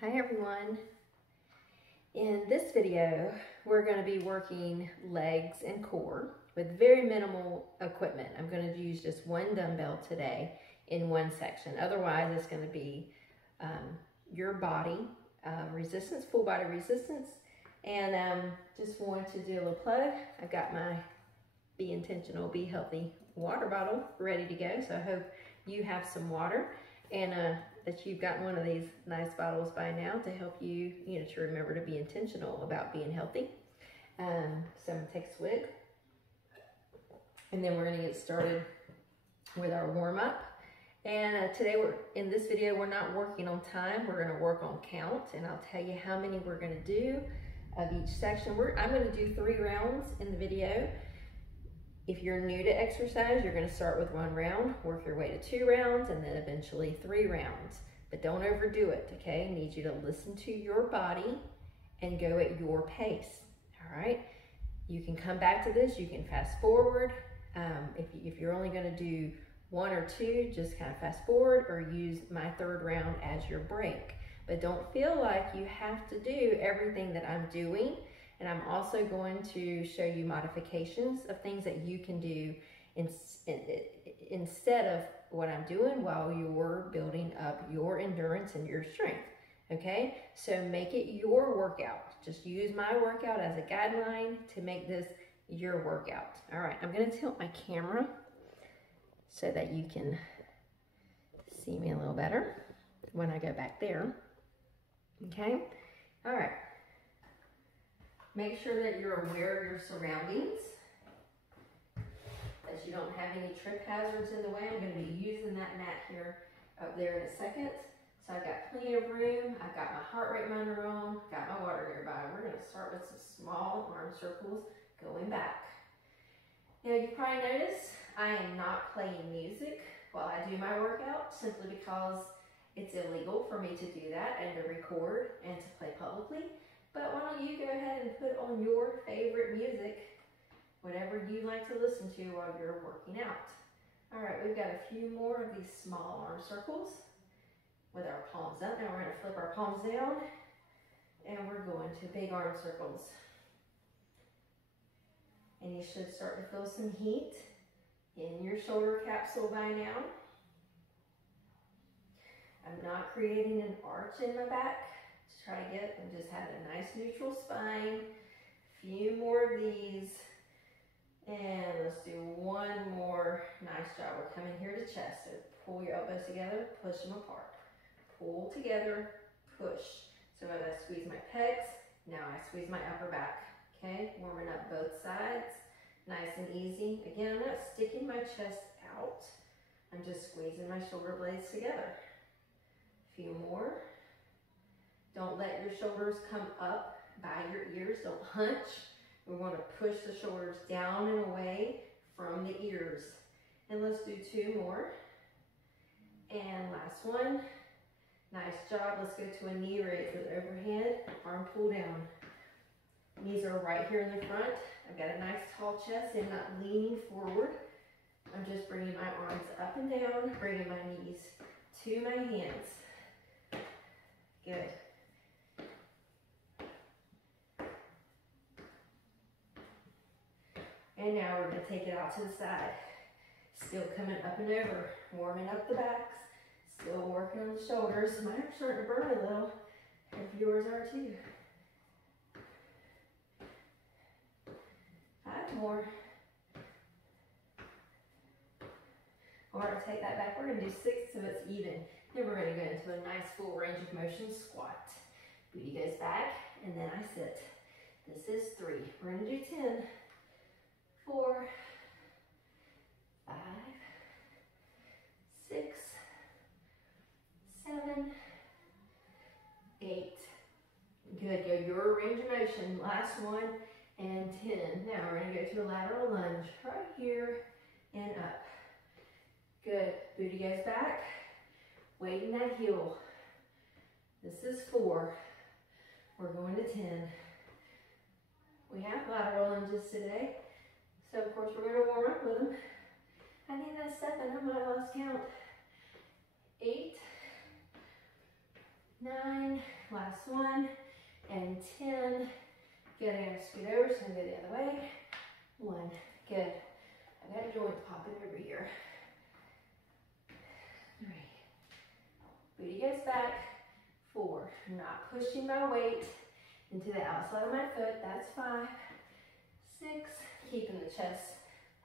Hi everyone. In this video, we're going to be working legs and core with very minimal equipment. I'm going to use just one dumbbell today in one section. Otherwise, it's going to be your body resistance, full body resistance. And just wanted to do a little plug. I've got my Be Intentional, Be Healthy water bottle ready to go. So I hope you have some water and that you've got one of these nice bottles by now to help you, to remember to be intentional about being healthy. So I'm gonna take a swig, and then we're gonna get started with our warm up. And today in this video, we're not working on time, we're gonna work on count, and I'll tell you how many we're gonna do of each section. I'm gonna do 3 rounds in the video. If you're new to exercise, you're gonna start with 1 round, work your way to 2 rounds, and then eventually 3 rounds. But don't overdo it, okay? I need you to listen to your body and go at your pace, all right? You can come back to this, you can fast forward. If you're only gonna do 1 or 2, just kind of fast forward or use my 3rd round as your break. But don't feel like you have to do everything that I'm doing. And I'm also going to show you modifications of things that you can do instead of what I'm doing while you're building up your endurance and your strength, okay? So make it your workout. Just use my workout as a guideline to make this your workout. All right, I'm gonna tilt my camera so that you can see me a little better when I go back there, okay? All right. Make sure that you're aware of your surroundings, that you don't have any trip hazards in the way. I'm going to be using that mat here up there in a second. So I've got plenty of room. I've got my heart rate monitor on, got my water nearby. We're going to start with some small arm circles going back. Now you've probably noticed I am not playing music while I do my workout, simply because it's illegal for me to do that and to record and to play publicly. But why don't you go ahead and put on your favorite music, whatever you like to listen to while you're working out. All right, we've got a few more of these small arm circles with our palms up. Now we're going to flip our palms down and we're going to big arm circles. And you should start to feel some heat in your shoulder capsule by now. I'm not creating an arch in my back. Try to get and just have a nice neutral spine. A few more of these. And let's do 1 more. Nice job. We're coming here to chest. So pull your elbows together, push them apart. Pull together, push. So as I squeeze my pecs, now I squeeze my upper back. Okay, warming up both sides. Nice and easy. Again, I'm not sticking my chest out. I'm just squeezing my shoulder blades together. A few more. Don't let your shoulders come up by your ears. Don't hunch. We want to push the shoulders down and away from the ears. And let's do 2 more. And last one. Nice job. Let's go to a knee raise with overhead, arm pull down. Knees are right here in the front. I've got a nice tall chest and not leaning forward. I'm just bringing my arms up and down, bringing my knees to my hands. Good. And now we're going to take it out to the side. Still coming up and over, warming up the backs, still working on the shoulders. Mine are starting to burn a little, if yours are too. 5 more. All right, take that back. We're going to do 6 so it's even. Then we're going to go into a nice full range of motion squat. Booty goes back, and then I sit. This is 3. We're going to do 10. 4, 5, 6, 7, 8. Good, go your range of motion. Last one, and 10. Now we're going to go to a lateral lunge right here and up. Good, booty goes back, weight in that heel. This is 4. We're going to 10. We have lateral lunges today. So of course we're going to warm up with them. I think that's 7, I might have lost count. 8, 9, last one, and 10. Good, I'm gonna scoot over so I can go the other way. 1, good. I got a joint popping over here. 3. Booty goes back. 4. I'm not pushing my weight into the outside of my foot. That's 5. 6. Keeping the chest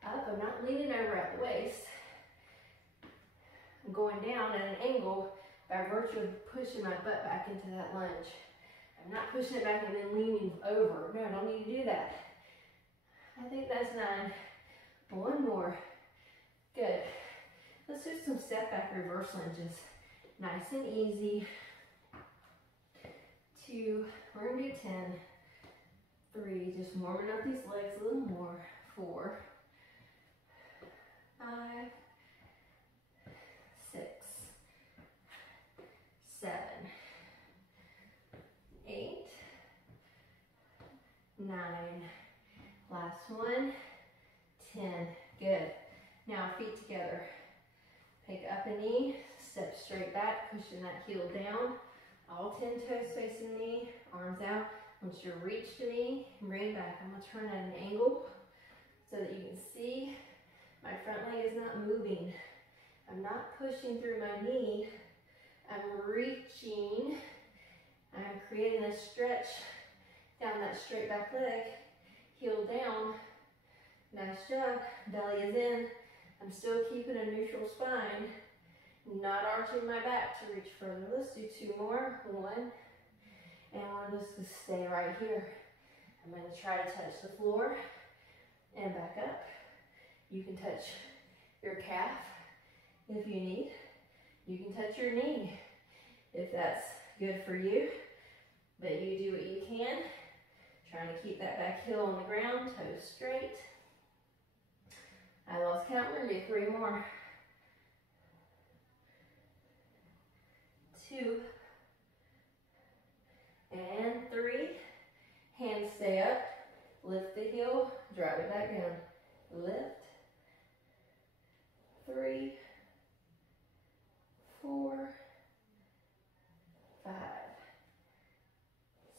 up. I'm not leaning over at the waist. I'm going down at an angle by virtue of pushing my butt back into that lunge. I'm not pushing it back and then leaning over. No, I don't need to do that. I think that's 9. 1 more. Good. Let's do some step back reverse lunges. Nice and easy. 2. We're going to do 10. 3. Just warming up these legs a little more. 4. 5. 6. 7. 8. 9. Last one. 10. Good. Now feet together. Pick up a knee, step straight back, pushing that heel down. All 10 toes facing me, arms out. I want you to reach to me and bring it back. I'm going to turn at an angle so that you can see my front leg is not moving. I'm not pushing through my knee. I'm reaching. I'm creating a stretch down that straight back leg. Heel down. Nice job. Belly is in. I'm still keeping a neutral spine. Not arching my back to reach further. Let's do 2 more. 1. And we're just going to stay right here. I'm going to try to touch the floor and back up. You can touch your calf if you need. You can touch your knee if that's good for you. But you do what you can. Trying to keep that back heel on the ground, toes straight. I lost count. We're going to do 3 more. 2. And 3. Hands stay up. Lift the heel. Drive it back down. Lift. 3. 4. 5.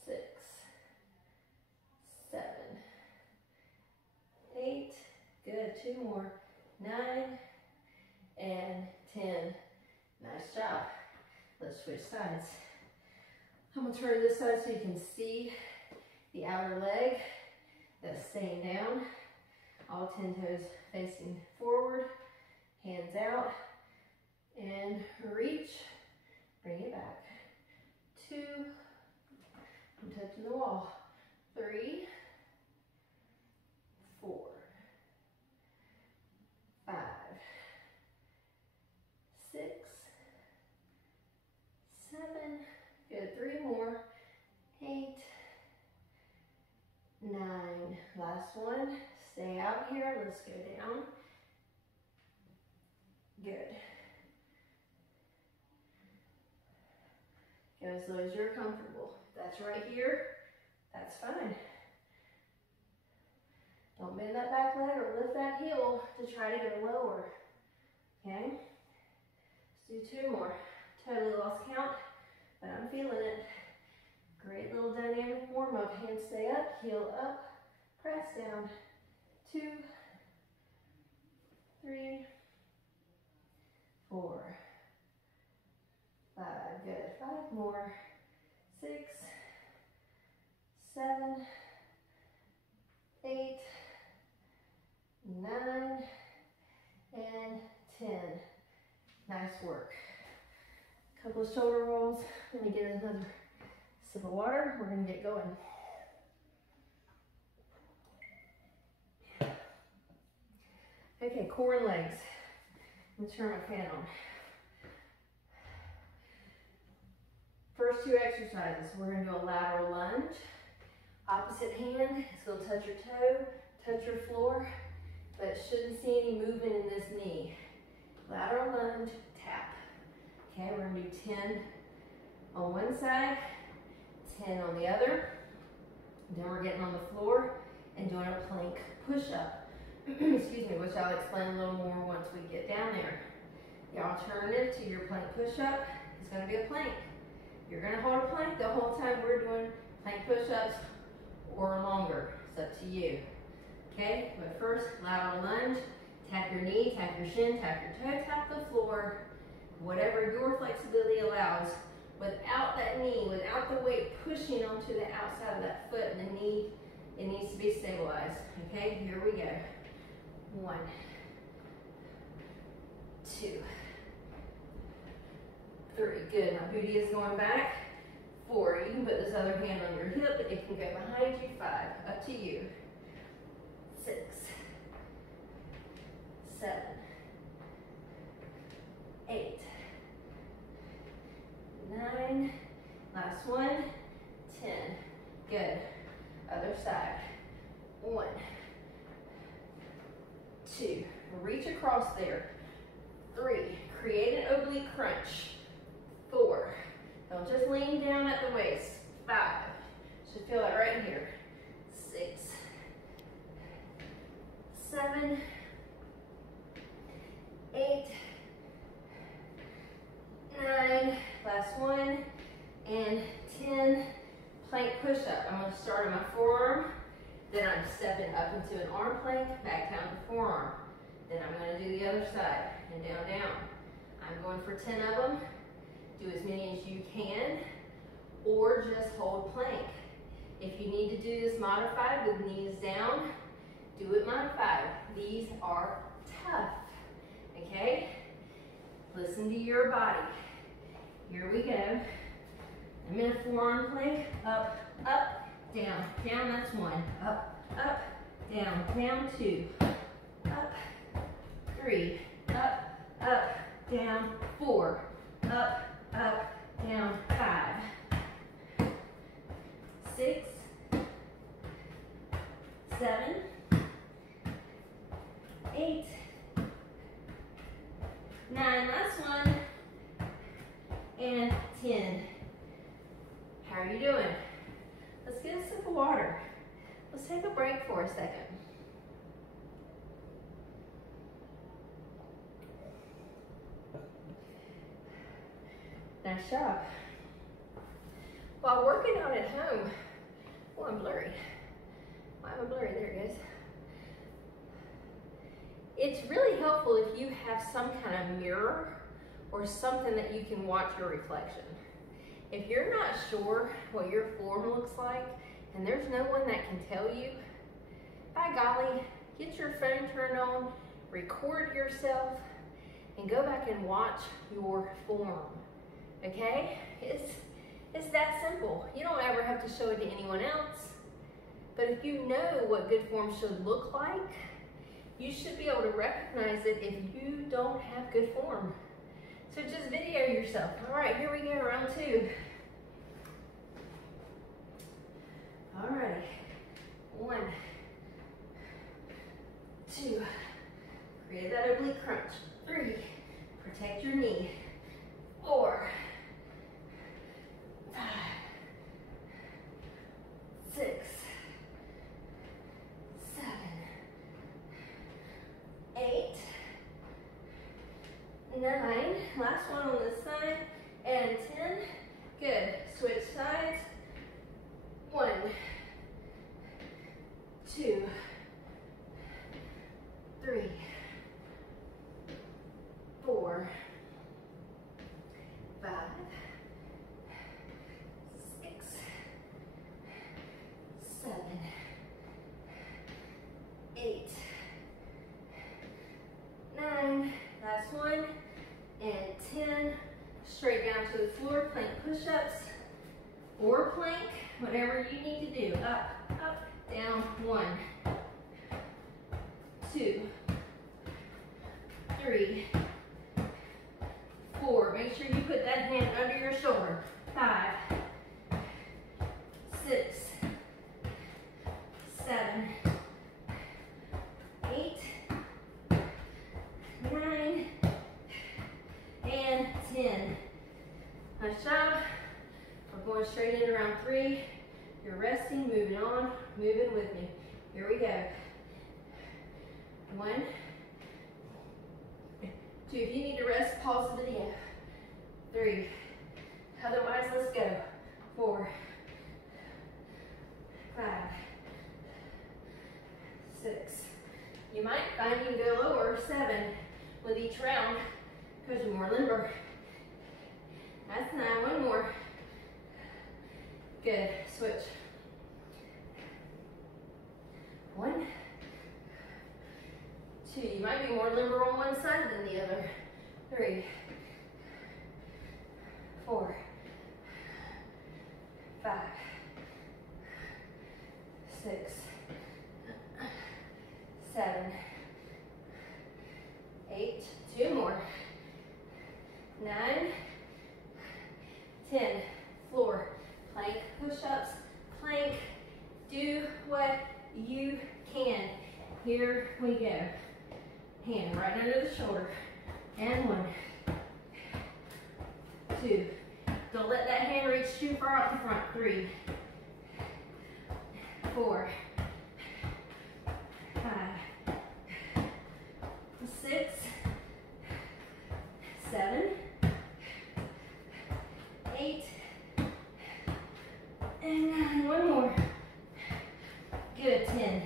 6. 7. 8. Good. 2 more. 9 and 10. Nice job. Let's switch sides. I'm going to turn this side so you can see the outer leg that's staying down. All 10 toes facing forward. Hands out. And reach. Bring it back. 2. I'm touching the wall. 3. 4. 5. 6. 7. Good. 3 more. 8. 9. Last one. Stay out here. Let's go down. Good. Go as low as you're comfortable. If that's right here, that's fine. Don't bend that back leg or lift that heel to try to go lower. Okay? Let's do 2 more. Totally lost count, but I'm feeling it. Great little dynamic warm up. Hands stay up, heel up, press down. 2, 3, 4, 5. Good. 5 more. 6, 7, 8, 9, and 10. Nice work. Couple of shoulder rolls. Let me get another sip of water. We're going to get going. Okay, core and legs. Let me turn my fan on. First 2 exercises, we're going to do a lateral lunge. Opposite hand is going to touch your toe, touch your floor, but shouldn't see any movement in this knee. Lateral lunge, tap. Okay, we're going to do 10 on one side, 10 on the other. Then we're getting on the floor and doing a plank push-up. Excuse me, which I'll explain a little more once we get down there. The alternative to your plank push-up is going to be a plank. You're gonna hold a plank the whole time we're doing plank push-ups or longer. It's up to you. Okay, but first, lateral lunge. Tap your knee, tap your shin, tap your toe, tap the floor. Whatever your flexibility allows. Without that knee, without the weight pushing onto the outside of that foot and the knee, it needs to be stabilized. Okay, here we go. 1, 2, 3. Good. My booty is going back. 4. You can put this other hand on your hip. It can go behind you. 5. Up to you. 6, 7, 8, 9. Last one. 10. Good. Other side. 1, 2. Reach across there. 3. Create an oblique crunch. 4. Don't just lean down at the waist. 5. Should feel that right here. 6, 7, 8, 9. Last one. And 10. Plank push-up. I'm going to start on my forearm. Then I'm stepping up into an arm plank, back down to forearm. Then I'm going to do the other side, and down, down. I'm going for 10 of them. Do as many as you can, or just hold plank. If you need to do this modified with knees down, do it modified. These are tough, okay? Listen to your body. Here we go. I'm in a forearm plank, up, up, down, down, that's 1. Up, up, down, down, 2. Up, 3. Up, up, down, 4. Up, up, down, 5. 6, 7, 8, 9. Last one. And 10. How are you doing? Let's get a sip of water. Let's take a break for a second. Nice job. While working out at home, oh, I'm blurry. Why am I blurry? There it goes. It's really helpful if you have some kind of mirror or something that you can watch your reflection. If you're not sure what your form looks like and there's no one that can tell you, by golly, get your phone turned on, record yourself, and go back and watch your form. Okay? It's that simple. You don't ever have to show it to anyone else. But if you know what good form should look like, you should be able to recognize it if you don't have good form. So just video yourself. All right, here we go, round 2. All right, 1, 2. Create that oblique crunch. 3. Protect your knee. 4. 5. 6. 7. 8. 9. Last one on this side. And 10. Good. Switch sides. 1, 2, 3, 4, 5, 6, 7, 8, 9. Last one. And 10. Straight down to the floor. Plank push-ups or plank. Whatever you need to do. Up, up, down. 1, 2, 3, 4. Make sure you put that hand under your shoulder. 5, 6, 7, 8, 9, and 10. Nice job. We're going straight in around 3. You're resting, moving on, moving with me. Here we go. 1, 2. If you need to rest, pause the video. 3. Otherwise, let's go. 4, 5, 6. You might find you can go lower, 7 with each round because you're more limber. That's 9, one more. Good, switch. 1, 2, you might be more limber on one side than the other. 3, 4, 5, 6, 7, 8, 2 more, 9, 10, floor, plank push-ups, plank, do what you can. Here we go. Hand right under the shoulder, and 1, 2, don't let that hand reach too far out the front, 3, 4, 5, 6, 7, 8, and 9, one more. Good, 10.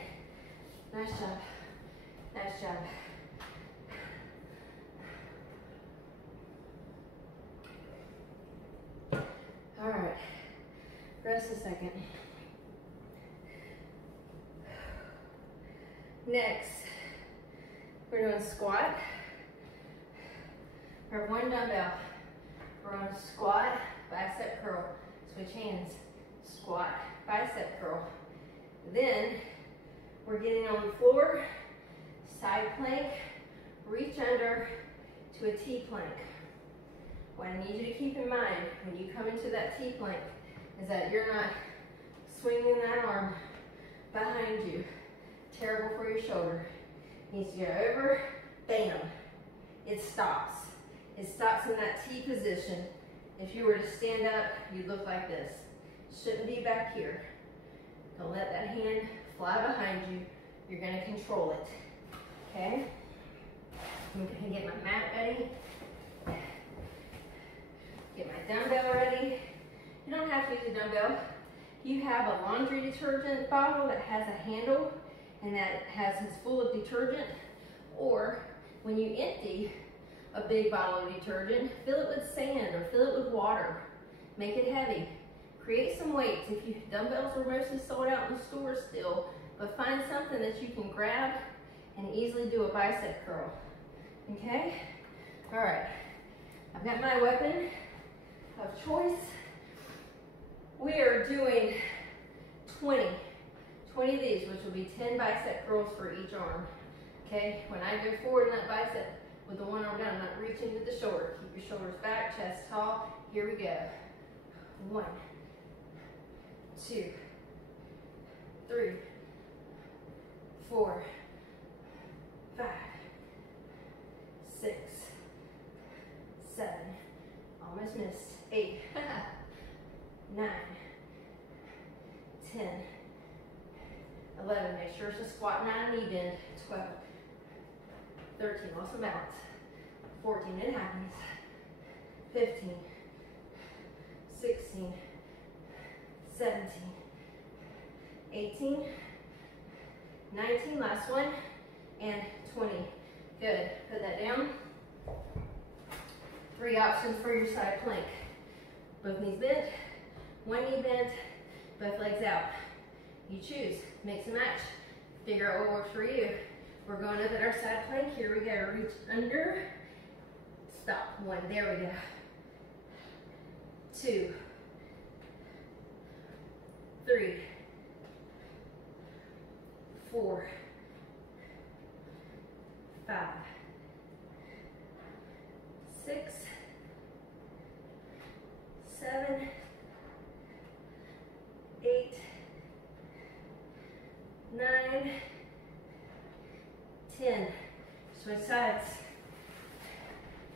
Nice job, nice job. All right, rest a second. Next, we're doing squat. We have 1 dumbbell. We're going to squat, bicep curl. Switch hands. Squat, bicep curl. Then, we're getting on the floor, side plank, reach under to a T-plank. What I need you to keep in mind when you come into that T-plank is that you're not swinging that arm behind you. Terrible for your shoulder. Needs to go over, bam. It stops. It stops in that T position. If you were to stand up, you'd look like this. Shouldn't be back here. Don't let that hand fly behind you. You're gonna control it, okay? I'm gonna get my mat ready. Get my dumbbell ready. You don't have to use a dumbbell. You have a laundry detergent bottle that has a handle and that is full of detergent, or when you empty a big bottle of detergent, fill it with sand or fill it with water. Make it heavy. Create some weights. Dumbbells are mostly sold out in the store still, but find something that you can grab and easily do a bicep curl, okay? All right, I've got my weapon of choice. We are doing 20 of these, which will be 10 bicep curls for each arm, okay? When I go forward in that bicep with the one arm down, I'm not reaching to the shoulder. Keep your shoulders back, chest tall. Here we go. 1, 2, 3, 4, 5, 6, 7, almost missed, 8, 9, 10, 11, make sure it's a squat, not a knee bend, 12, 13, lost some balance, 14, it happens, 15, 16, 17, 18, 19, last one, and 20. Good, put that down. 3 options for your side plank. Both knees bent, one knee bent, both legs out. You choose, mix and match. Figure out what works for you. We're going up at our side plank. Here we go, reach under, stop. 1, there we go. 2, 3, 4, 5, 6, 7, 8, 9, 10. Switch sides.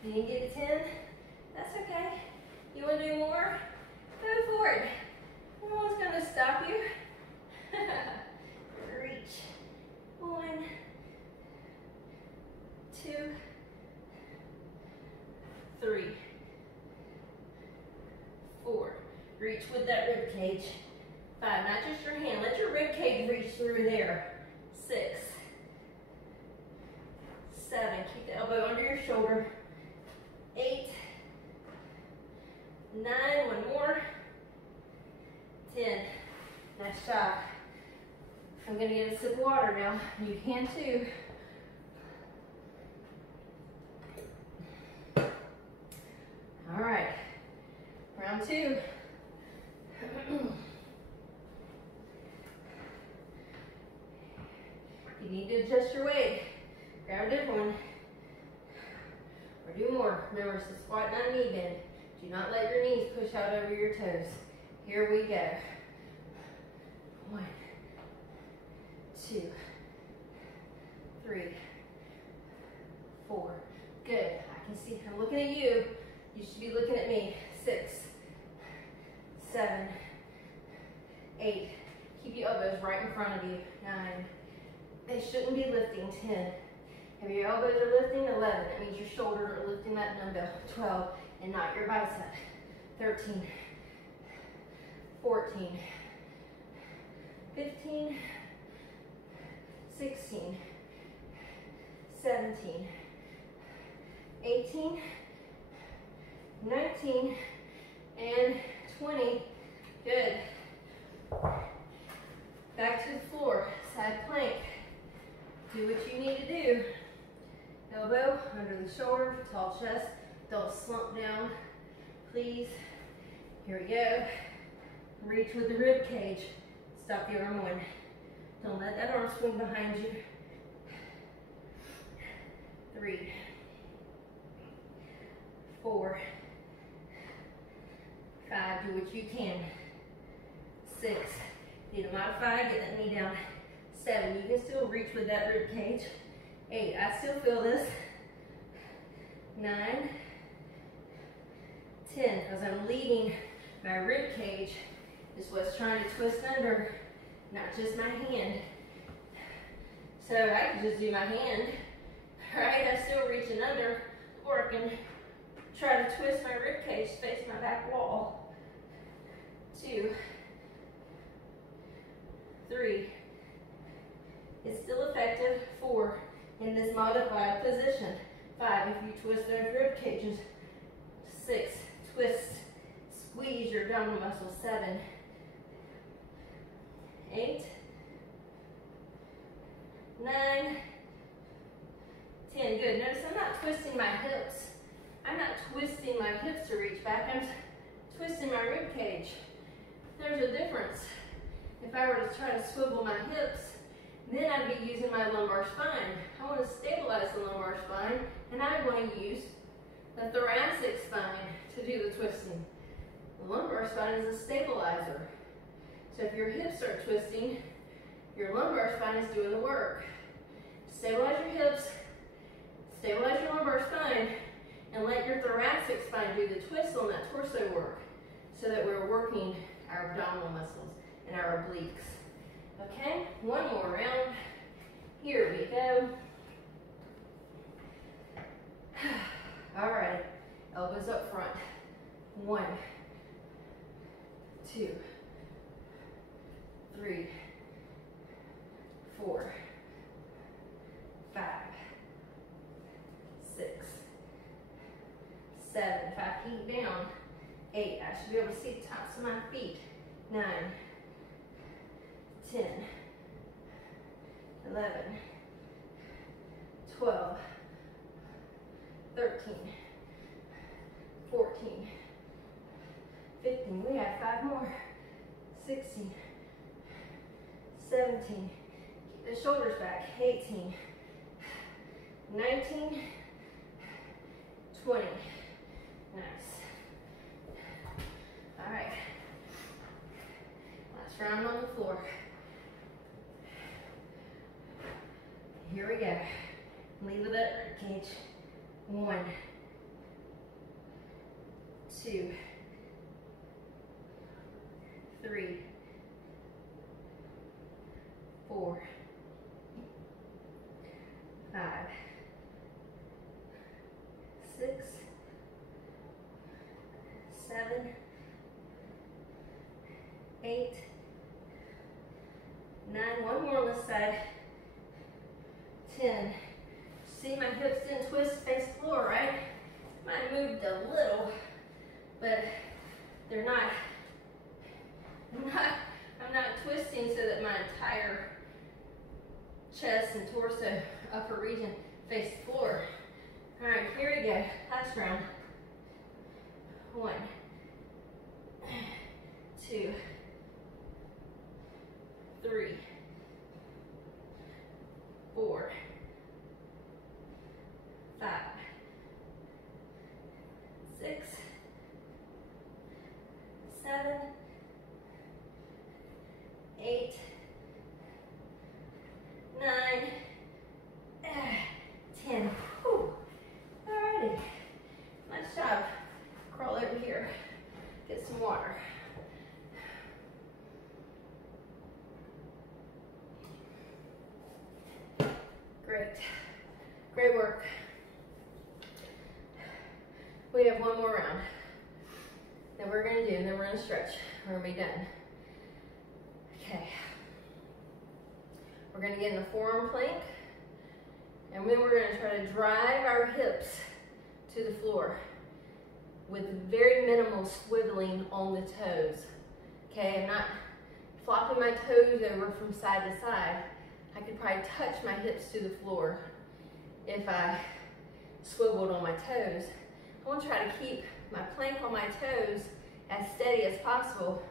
If you didn't get to 10, that's okay. You want to do more? Go for it. No one's going to stop you. Reach. 1, 2, 3, with that rib cage. 5, not just your hand. Let your rib cage reach through there. 6, 7, keep the elbow under your shoulder. 8, 9, one more. 10, nice job. I'm gonna get a sip of water now. You can too. All right, round 2. You need to adjust your weight. Grab a different one. Or do more. Remember, it's a squat, not a knee bend. Do not let your knees push out over your toes. Here we go. 1, 2, 3, 4. Good. I can see, I'm looking at you. You should be looking at me. 6, 7, 8. Keep your elbows right in front of you. 9. They shouldn't be lifting. 10. If your elbows are lifting, 11. That means your shoulders are lifting that dumbbell. 12. And not your bicep. 13. 14. 15. 16. 17. 18. 19. And 20. Good. Back to the floor. Side plank. Do what you need to do. Elbow under the shoulder, tall chest. Don't slump down, please. Here we go. Reach with the rib cage. Stop the arm 1. Don't let that arm swing behind you. 3, 4, 5. Do what you can. 6. Need to modify. Get that knee down. 7. You can still reach with that rib cage. 8. I still feel this. 9. 10. As I'm leading, my rib cage is what's trying to twist under, not just my hand. So I can just do my hand, right? I'm still reaching under, or I can try to twist my rib cage, face my back wall. 2, 3. It's still effective. 4. In this modified position. 5. If you twist those rib cages. 6. Twist. Squeeze your abdominal muscles. 7. 8. 9. 10. Good. Notice I'm not twisting my hips. I'm not twisting my hips to reach back. I'm twisting my rib cage. There's a difference. If I were to try to swivel my hips, then I'd be using my lumbar spine. I want to stabilize the lumbar spine, and I want to use the thoracic spine to do the twisting. The lumbar spine is a stabilizer. So if your hips are twisting, your lumbar spine is doing the work. Stabilize your hips, stabilize your lumbar spine, and let your thoracic spine do the twist on that torso work so that we're working our abdominal muscles and our obliques. Okay, one more round. Here we go. All right, elbows up front. 1, 2, 3, 4, 5, 6, 7. If I keep down, 8. I should be able to see the tops of my feet. 9, 10, 11, 12, 13, 14, 15. We have 5 more. 16, 17. Keep the shoulders back. 18, 19, 20. Nice. All right. Last round on the floor. Here we go. Lead with that rib cage. 1, 2, 3, 4, 5, 6, 7, 8, 9, one more on this side, 10. See, my hips didn't twist, face floor, right? Mine moved a little, but they're not, I'm not twisting so that my entire chest and torso, upper region face the floor. All right, here we go, last round. 1, 2, 3, 4, 5, 6, 7, 8, 9, 10. Whew. Alrighty, nice job. Crawl over here, get some water. Great, great work. We have one more round that we're gonna do, and then we're gonna stretch. We're gonna be done. Okay. We're gonna get in the forearm plank, and then we're gonna try to drive our hips to the floor with very minimal swiveling on the toes. Okay, I'm not flopping my toes over from side to side. I could probably touch my hips to the floor if I swiveled on my toes. I want to try to keep my plank on my toes as steady as possible,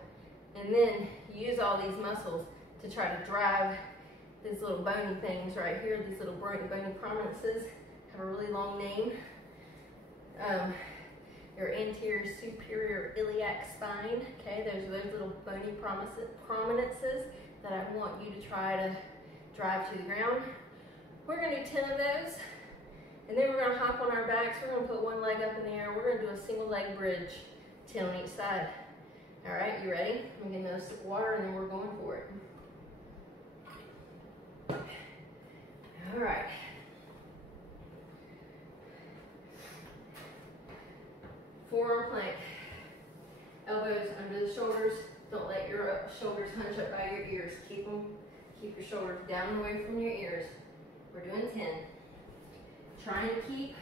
and then use all these muscles to try to drive these little bony things right here. These little bony prominences have a really long name. Your anterior superior iliac spine. Okay, those are those little bony prominences that I want you to try to drive to the ground. We're gonna do 10 of those, and then we're gonna hop on our backs. We're gonna put one leg up in the air. We're gonna do a single leg bridge, 10 on each side. All right, you ready? I'm getting those water, and then we're going for it. All right. Forearm plank. Elbows under the shoulders. Don't let your shoulders hunch up by your ears. Keep your shoulders down and away from your ears. We're doing 10. Trying to keep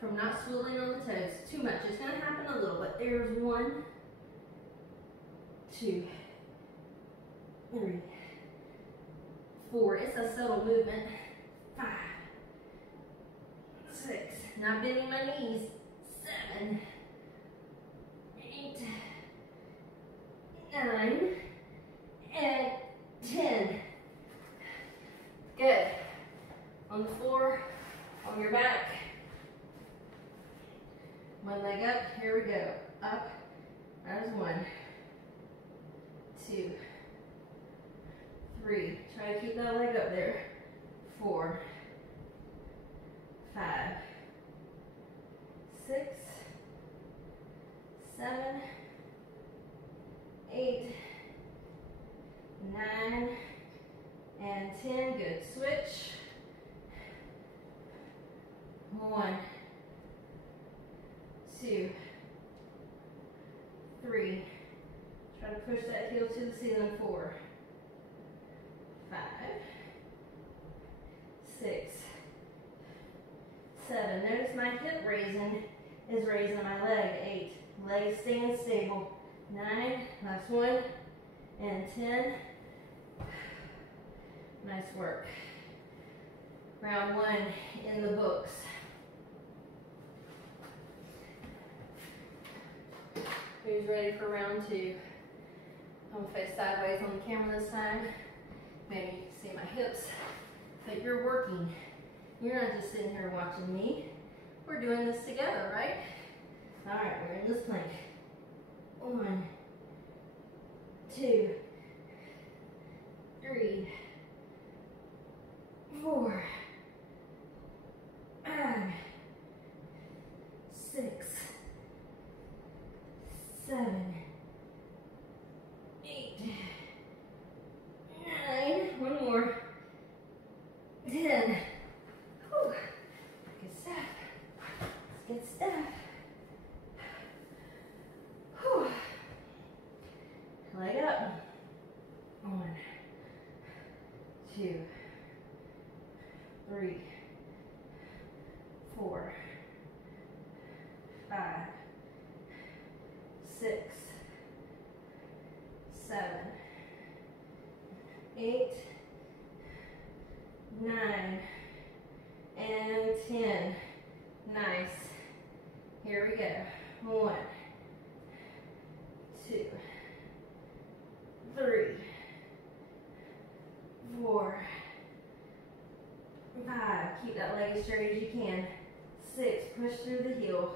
from not swirling on the toes too much. It's going to happen a little, but there's 1, 2, 3, 4. It's a subtle movement. 5, 6. Not bending my knees. 7, 8, 9, and 10. Good. On the floor, on your back. One leg up. Here we go. Up. That is 1, 2, 3. Try to keep that leg up there. 4, 5, 6, 7, 8, 9, and 10. Good. Switch. 1, 2, 3. Try to push that heel to the ceiling. 4, 5, 6, 7. Notice my hip raising is raising my leg. 8. Leg staying stable. 9. Last 1. And 10. Nice work. Round 1 in the books. Who's ready for round 2? I'm gonna face sideways on the camera this time. Maybe you can see my hips, but you're working. You're not just sitting here watching me. We're doing this together, right? All right, we're in this plank. 1, 2, 3, 4, 5, 6, 7, 8, 9. One more. 10. Whew. Good stuff. Good stuff. Whew. 2, 3, 4, 5, 6, 7, 8, 9, and 10. Nice. Here we go. 1, 2, 3, 4, 5. Keep that leg as straight as you can. 6. Push through the heel.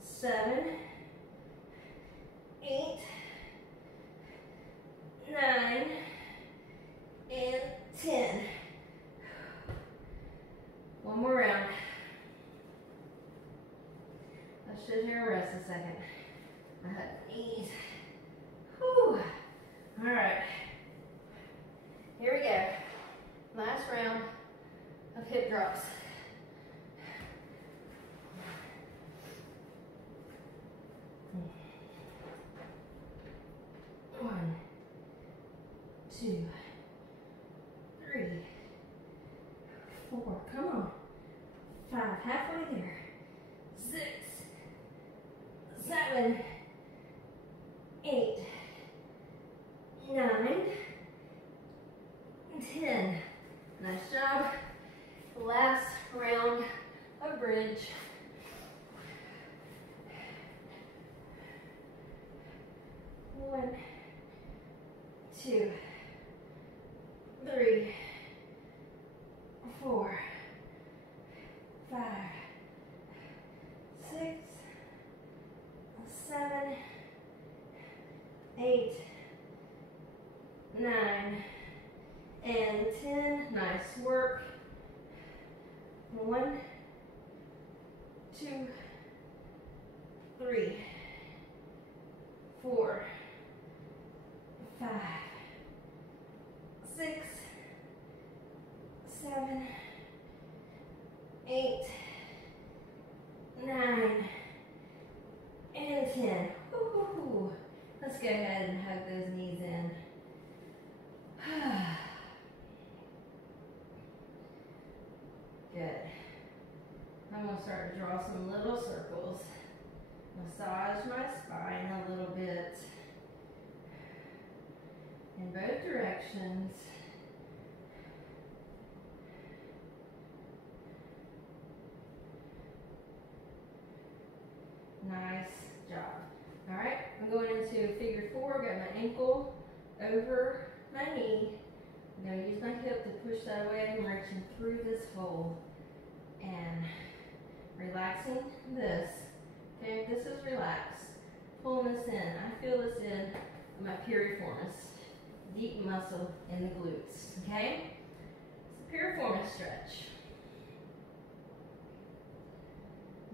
7, 8, 9, and 10. One more round. Let's sit here and rest a second. I had knees. Whew. All right. Here we go. Last round of hip drops. One, 2, 3, 4. Come on. 5. Halfway there. 6, 7, 8, 9, 10. Nice job. Last round of bridge. 1, 2, 3, 4, 5, 6, 7, 8, 9, and 10. Nice work. 1, 2, 3, 4, 5, 6, 7, 8, 9, and 10. Woo-hoo-hoo. Let's go ahead and hug those knees in. Good. I'm going to start to draw some little circles. Massage my spine a little bit in both directions. Nice job. All right, I'm going into figure 4. Got my ankle over my knee. I'm going to use my hip to push that away. I'm reaching through this hole and relaxing this. Okay, this is relaxed. Pulling this in. I feel this in my piriformis, deep muscle in the glutes. Okay, it's a piriformis stretch.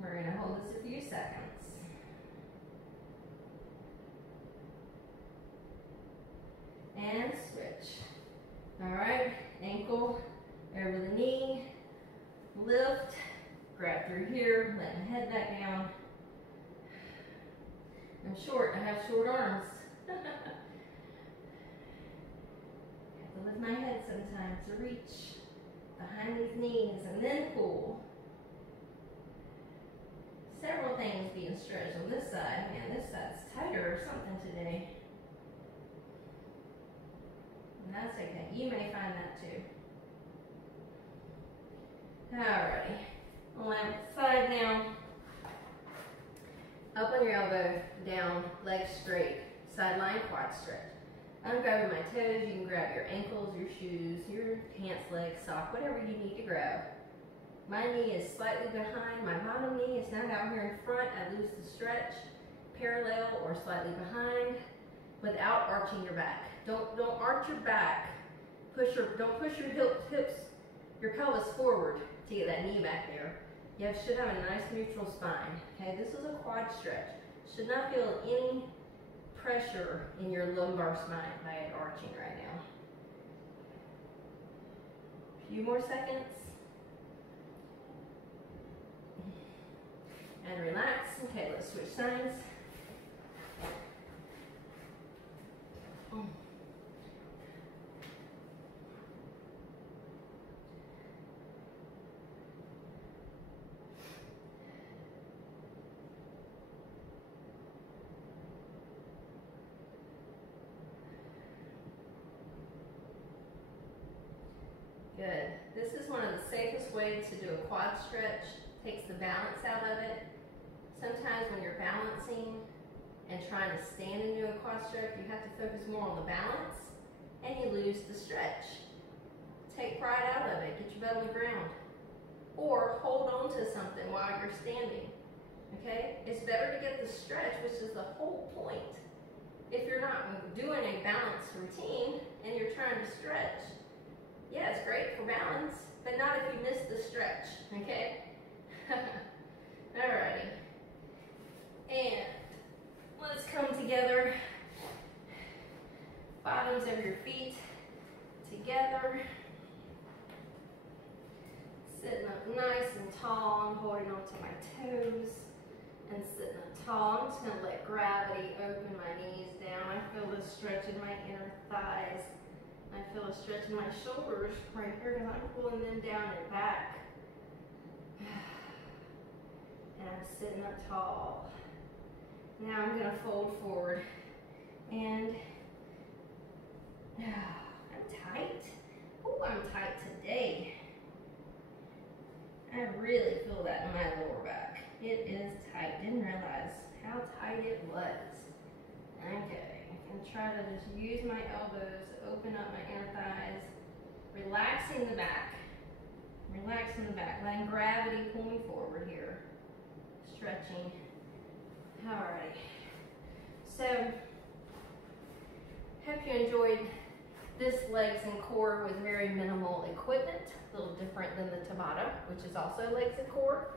We're going to hold this a few seconds. And switch. All right, ankle over the knee, lift, grab through here, let my head back down. I'm short, I have short arms. I have to lift my head sometimes to reach behind these knees and then pull. Several things being stretched on this side. Man, this side's tighter or something today. And that's okay. You may find that too. Alrighty. On my side now. Up on your elbow, down, legs straight, sideline quad stretch. I'm grabbing my toes. You can grab your ankles, your shoes, your pants, leg, sock, whatever you need to grab. My knee is slightly behind. My bottom knee is not out here in front. I lose the stretch, parallel or slightly behind, without arching your back. Don't arch your back. Don't push your hips, your pelvis forward to get that knee back there. You should have a nice neutral spine. Okay, this is a quad stretch. Should not feel any pressure in your lumbar spine by it arching right now. A few more seconds. And relax. Okay, let's switch sides. way to do a quad stretch. Takes the balance out of it. Sometimes when you're balancing and trying to stand and do a quad stretch, you have to focus more on the balance and you lose the stretch. Take pride out of it, get your butt on the ground. Or hold on to something while you're standing, okay? It's better to get the stretch, which is the whole point. If you're not doing a balanced routine and you're trying to stretch, yeah, it's great for balance, but not if you miss the stretch, okay? Alrighty. And let's come together. Bottoms of your feet together. Sitting up nice and tall. I'm holding onto my toes and sitting up tall. I'm just going to let gravity open my knees down. I feel the stretch in my inner thighs. I feel a stretch in my shoulders right here because I'm pulling them down and back. And I'm sitting up tall. Now I'm going to fold forward. And I'm tight. Oh, I'm tight today. I really feel that in my lower back. It is tight. Didn't realize how tight it was. Okay, I can try to just use my elbows, open up my inner thighs, relaxing the back. Relaxing the back, letting gravity pull me forward here. Stretching. Alright. So, hope you enjoyed this legs and core with very minimal equipment. A little different than the Tabata, which is also legs and core.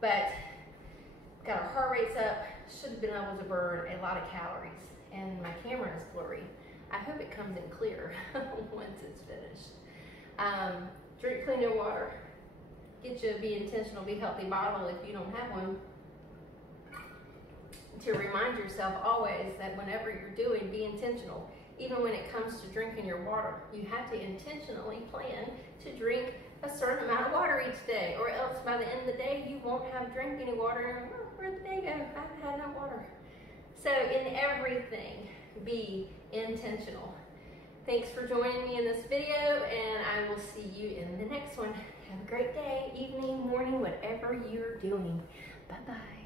But got our heart rates up, should have been able to burn a lot of calories. And my camera is blurry. I hope it comes in clear once it's finished. Drink plenty of water. Get you a Be Intentional, Be Healthy bottle if you don't have one. To remind yourself always that whenever you're doing, be intentional. Even when it comes to drinking your water, you have to intentionally plan to drink a certain amount of water each day, or else by the end of the day, you won't have drank any water, and oh, where'd the day go? I haven't had enough water. So in everything, be intentional. Thanks for joining me in this video, and I will see you in the next one. Have a great day, evening, morning, whatever you're doing. Bye-bye.